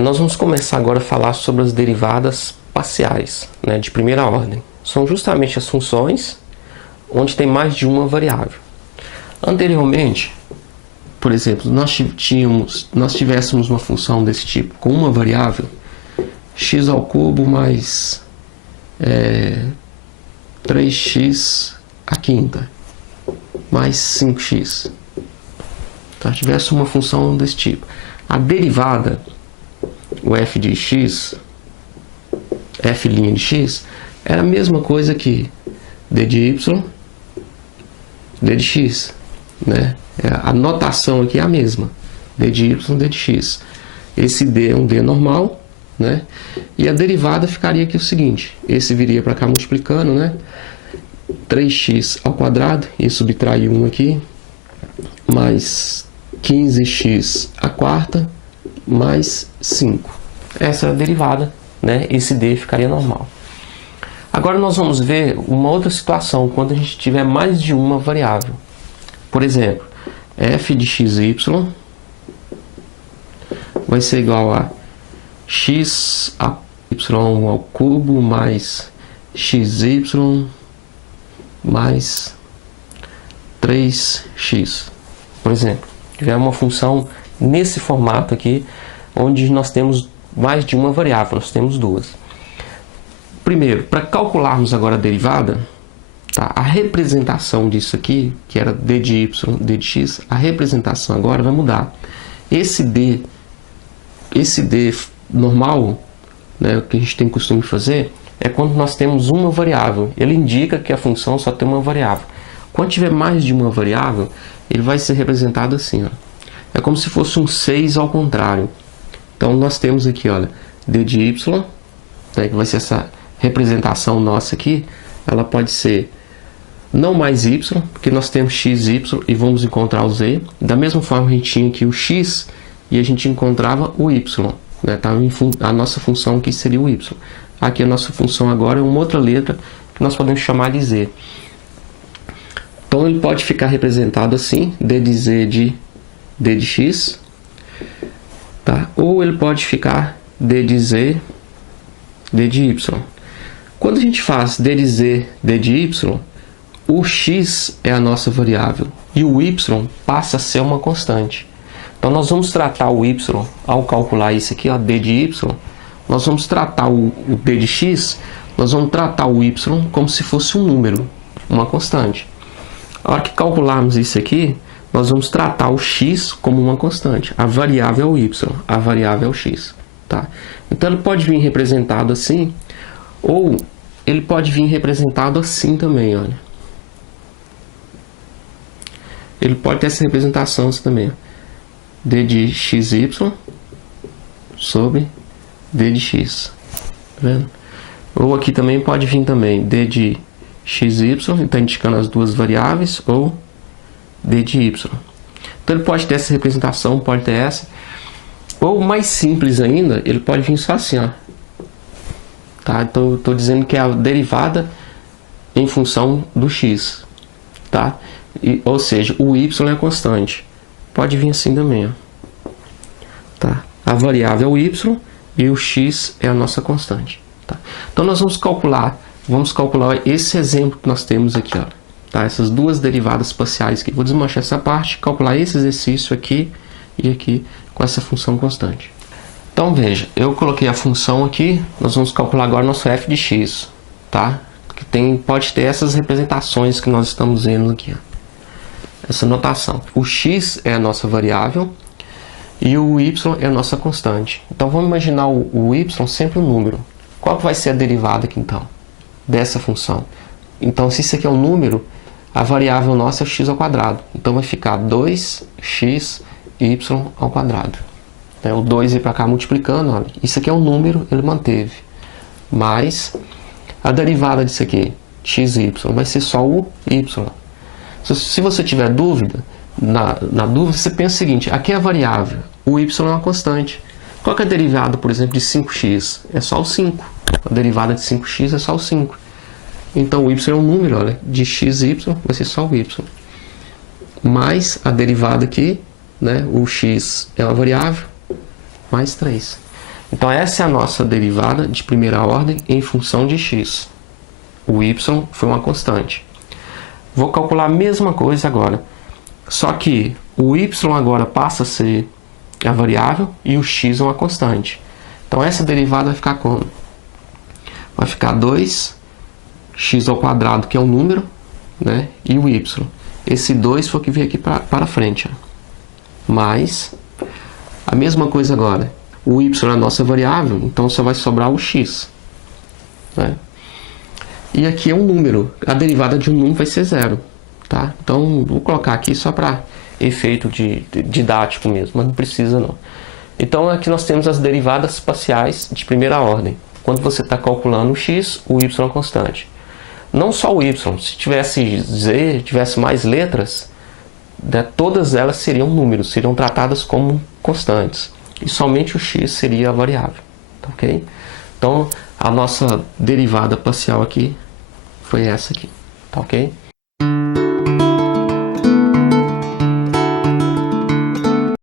Nós vamos começar agora a falar sobre as derivadas parciais, né, de primeira ordem. São justamente as funções onde tem mais de uma variável. Anteriormente, por exemplo, nós tivéssemos uma função desse tipo com uma variável, x ao cubo mais 3x à quinta mais 5x. Tá? Tivesse uma função desse tipo. A derivada, o f de x, f' de x, era a mesma coisa que d de y, d de x. Né? A notação aqui é a mesma, d de y, d de x. Esse d é um d normal, né? E a derivada ficaria aqui o seguinte, esse viria para cá multiplicando, né? 3x ao quadrado, e subtrair 1 aqui, mais 15x à quarta, mais 5. Essa é a derivada, né? Esse d ficaria normal. Agora nós vamos ver uma outra situação, quando a gente tiver mais de uma variável. Por exemplo, f de xy vai ser igual a x a y ao cubo mais xy mais 3x. Por exemplo, tiver uma função nesse formato aqui, onde nós temos mais de uma variável, nós temos duas. Primeiro, para calcularmos agora a derivada, tá? A representação disso aqui, que era d de y, d de x, a representação agora vai mudar. Esse d normal, né, o que a gente tem costume de fazer, é quando nós temos uma variável. Ele indica que a função só tem uma variável. Quando tiver mais de uma variável, ele vai ser representado assim, ó. É como se fosse um 6 ao contrário. Então nós temos aqui, olha, d de y, né, que vai ser essa representação nossa aqui, ela pode ser não mais y, porque nós temos x, y e vamos encontrar o z. Da mesma forma a gente tinha aqui o x e a gente encontrava o y, né? Tá, a nossa função aqui seria o y. Aqui a nossa função agora é uma outra letra que nós podemos chamar de z. Então ele pode ficar representado assim, d de z de d de x, tá? Ou ele pode ficar d de z, d de y. Quando a gente faz d de z, d de y, o x é a nossa variável e o y passa a ser uma constante. Então nós vamos tratar o y, ao calcular isso aqui, ó, d de y, nós vamos tratar o d de x, nós vamos tratar o y como se fosse um número, uma constante. A hora que calcularmos isso aqui, nós vamos tratar o x como uma constante. A variável é o y, a variável é o x. Tá? Então ele pode vir representado assim, ou ele pode vir representado assim também, olha. Ele pode ter essa representação assim também, ó. D de xy sobre d de x. Tá vendo? Ou aqui também pode vir também d de xy, está indicando as duas variáveis, ou d de y. Então ele pode ter essa representação, pode ter essa. Ou mais simples ainda, ele pode vir só assim, ó. Tá? Então estou dizendo que é a derivada em função do x. Tá? Ou seja, o y é constante. Pode vir assim também, ó. Tá? A variável é o y e o x é a nossa constante. Tá? Então nós vamos calcular esse exemplo que nós temos aqui, ó. Tá? Essas duas derivadas parciais aqui. Vou desmanchar essa parte, calcular esse exercício aqui e aqui com essa função constante. Então veja, eu coloquei a função aqui, nós vamos calcular agora nosso f de x, tá? Que pode ter essas representações que nós estamos vendo aqui, ó. Essa notação. O x é a nossa variável e o y é a nossa constante. Então vamos imaginar o y sempre um número. Qual vai ser a derivada aqui então dessa função? Então se isso aqui é um número, a variável nossa é x ao quadrado. Então vai ficar 2xy ao quadrado. O 2 ir para cá multiplicando, olha. Isso aqui é um número, ele manteve. Mais a derivada disso aqui, xy, vai ser só o y. Se você tiver dúvida, na dúvida você pensa o seguinte, aqui é a variável, o y é uma constante. Qual que é a derivada, por exemplo, de 5x? É só o 5. A derivada de 5x é só o 5. Então o y é um número, olha, de xy vai ser só o y. Mais a derivada aqui, né, o x é uma variável, mais 3. Então essa é a nossa derivada de primeira ordem em função de x. O y foi uma constante. Vou calcular a mesma coisa agora. Só que o y agora passa a ser a variável e o x é uma constante. Então essa derivada vai ficar como? Vai ficar 2x ao quadrado, que é um número, né? E o y. Esse 2 foi o que veio aqui para frente. Ó. Mais a mesma coisa agora. O y é a nossa variável, então só vai sobrar o x. Né? E aqui é um número. A derivada de um número vai ser 0. Tá? Então vou colocar aqui só para efeito didático mesmo, mas não precisa não. Então aqui nós temos as derivadas parciais de primeira ordem. Quando você está calculando o x, o y é constante. Não só o y, se tivesse z, tivesse mais letras, né, todas elas seriam números, seriam tratadas como constantes. E somente o x seria a variável. Tá, ok? Então a nossa derivada parcial aqui foi essa aqui. Tá, ok?